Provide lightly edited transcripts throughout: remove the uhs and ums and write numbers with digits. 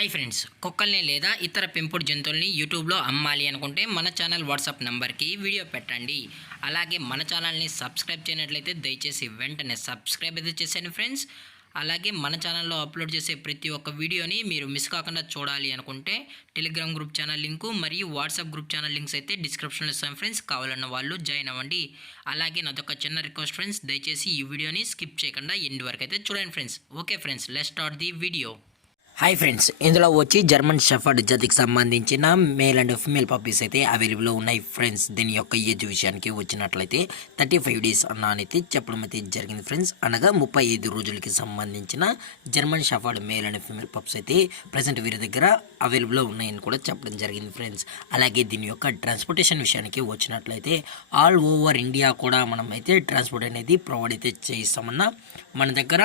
Hi friends, కుక్కల్ని లేదా ఇతర పెంపుడు జంతువుల్ని యూట్యూబ్లో అమ్మాలి అనుకుంటే మన ఛానల్ వాట్సాప్ నెంబర్కి వీడియో పెట్టండి. అలాగే మన ఛానల్ని సబ్స్క్రైబ్ చేయనట్లయితే దయచేసి వెంటనే సబ్స్క్రైబ్ అయితే చేసేయండి ఫ్రెండ్స్. అలాగే మన ఛానల్లో అప్లోడ్ చేసే ప్రతి ఒక్క వీడియోని మీరు మిస్ కాకుండా చూడాలి అనుకుంటే టెలిగ్రామ్ గ్రూప్ ఛానల్ లింకు మరియు వాట్సాప్ గ్రూప్ ఛానల్ లింక్స్ అయితే డిస్క్రిప్షన్లో ఇస్తాం ఫ్రెండ్స్. కావాలన్న వాళ్ళు జాయిన్ అవ్వండి. అలాగే నాదొక చిన్న రిక్వెస్ట్ ఫ్రెండ్స్, దయచేసి ఈ వీడియోని స్కిప్ చేయకుండా ఎండ్ వరకు అయితే చూడండి friends. Okay friends, let's start the video. Hi friends, ఇందులో వచ్చి జర్మన్ షెఫర్డ్ జాతికి సంబంధించిన మేల్ అండ్ ఫీమేల్ పప్పీస్ అయితే అవైలబుల్లో ఉన్నాయి ఫ్రెండ్స్. దీని యొక్క ఏజ్ విషయానికి వచ్చినట్లయితే 35 డేస్ అయితే చెప్పడం అయితే జరిగింది ఫ్రెండ్స్. అనగా 35 రోజులకి సంబంధించిన German shepherd male and female pups అయితే ప్రజెంట్ వీరి దగ్గర అవైలబుల్లో ఉన్నాయని కూడా చెప్పడం జరిగింది ఫ్రెండ్స్. అలాగే దీని యొక్క ట్రాన్స్పోర్టేషన్ విషయానికి వచ్చినట్లయితే ఆల్ ఓవర్ ఇండియా కూడా మనం అయితే ట్రాన్స్పోర్ట్ అనేది ప్రొవైడ్ అయితే చేస్తామన్నా మన దగ్గర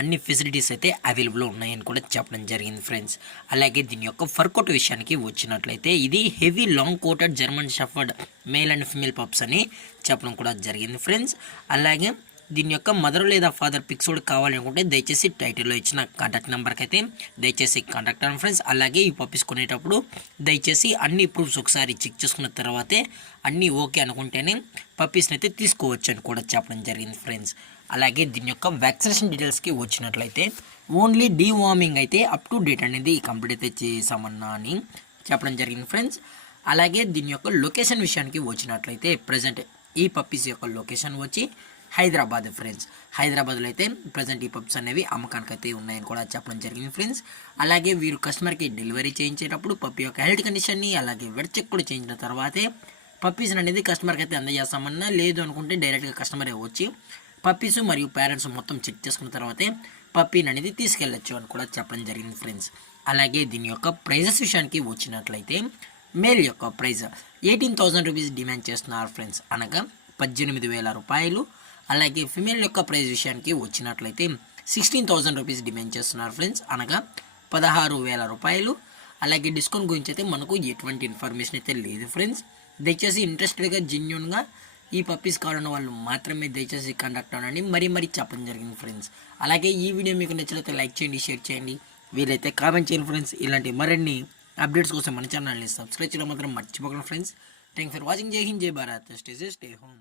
అన్ని ఫెసిలిటీస్ అయితే అవైలబుల్లో ఉన్నాయని కూడా చెప్పడం జరిగింది ఫ్రెండ్స్. అలాగే దీని యొక్క ఫర్ కోట్ విషయానికి వచ్చినట్లయితే ఇది heavy long coated German shepherd male and female pups అని చెప్పడం కూడా జరిగింది ఫ్రెండ్స్. అలాగే దీని యొక్క మదర్ లేదా ఫాదర్ పిక్స్ కూడా కావాలనుకుంటే దయచేసి టైటిల్లో ఇచ్చిన కాంటాక్ట్ నెంబర్కి అయితే దయచేసి కాంటాక్ట్ అవ్వండి ఫ్రెండ్స్. అలాగే ఈ పప్పీస్ కొనేటప్పుడు దయచేసి అన్ని ప్రూఫ్స్ ఒకసారి చెక్ చేసుకున్న తర్వాతే అన్నీ ఓకే అనుకుంటేనే పప్పీస్ని అయితే తీసుకోవచ్చు అని కూడా చెప్పడం జరిగింది ఫ్రెండ్స్. అలాగే దీని యొక్క వ్యాక్సినేషన్ డీటెయిల్స్కి వచ్చినట్లయితే ఓన్లీ డీవార్మింగ్ అయితే అప్ టు డేట్ అనేది కంప్లీట్ అయితే చేసామన్నా అని చెప్పడం జరిగింది ఫ్రెండ్స్. అలాగే దీని యొక్క లొకేషన్ విషయానికి వచ్చినట్లయితే ప్రజెంట్ ఈ పప్పీస్ యొక్క లొకేషన్ వచ్చి హైదరాబాద్ ఫ్రెండ్స్. హైదరాబాద్లో అయితే ప్రజెంట్ ఈ పప్స్ అనేవి అమ్మకానికి అయితే ఉన్నాయని కూడా చెప్పడం జరిగింది ఫ్రెండ్స్. అలాగే వీరు కస్టమర్కి డెలివరీ చేయించేటప్పుడు పప్పి యొక్క హెల్త్ కండిషన్ని అలాగే వెట్ చెక్ కూడా చేయించిన తర్వాతే పప్పీస్ అనేది కస్టమర్కి అయితే అందజేస్తామన్నా, లేదు అనుకుంటే డైరెక్ట్గా కస్టమరే వచ్చి పప్పీస్ మరియు పేరెంట్స్ మొత్తం చెక్ చేసుకున్న తర్వాతే పప్పీని అనేది తీసుకెళ్ళచ్చు అని కూడా చెప్పడం జరిగింది ఫ్రెండ్స్. అలాగే దీని యొక్క ప్రైజెస్ విషయానికి వచ్చినట్లయితే మేల్ యొక్క ప్రైజ్ 18,000 రూపీస్ డిమాండ్ చేస్తున్నారు ఫ్రెండ్స్, అనగా 18,000 రూపాయలు. అలాగే ఫిమేల్ యొక్క ప్రైజ్ విషయానికి వచ్చినట్లయితే 16,000 రూపీస్ డిమాండ్ చేస్తున్నారు ఫ్రెండ్స్, అనగా 16,000 రూపాయలు. అలాగే డిస్కౌంట్ గురించి అయితే మనకు ఎటువంటి ఇన్ఫర్మేషన్ అయితే లేదు ఫ్రెండ్స్. దయచేసి ఇంట్రెస్టెడ్గా జెన్యూన్గా ఈ పప్పీస్ కావాలన్న వాళ్ళు మాత్రమే దయచేసి కాంటాక్ట్ అవ్వండి మరీ చెప్పడం జరిగింది ఫ్రెండ్స్. అలాగే ఈ వీడియో మీకు నచ్చినట్లయితే లైక్ చేయండి, షేర్ చేయండి, వీలైతే కామెంట్ చేయండి ఫ్రెండ్స్. ఇలాంటి మరిన్ని అప్డేట్స్ కోసం మన ఛానల్ని సబ్స్క్రైబ్ చేయడం మాత్రం మర్చిపోకండి ఫ్రెండ్స్. Thanks for watching. జై హింద్, జై భారత్, స్టే హోమ్.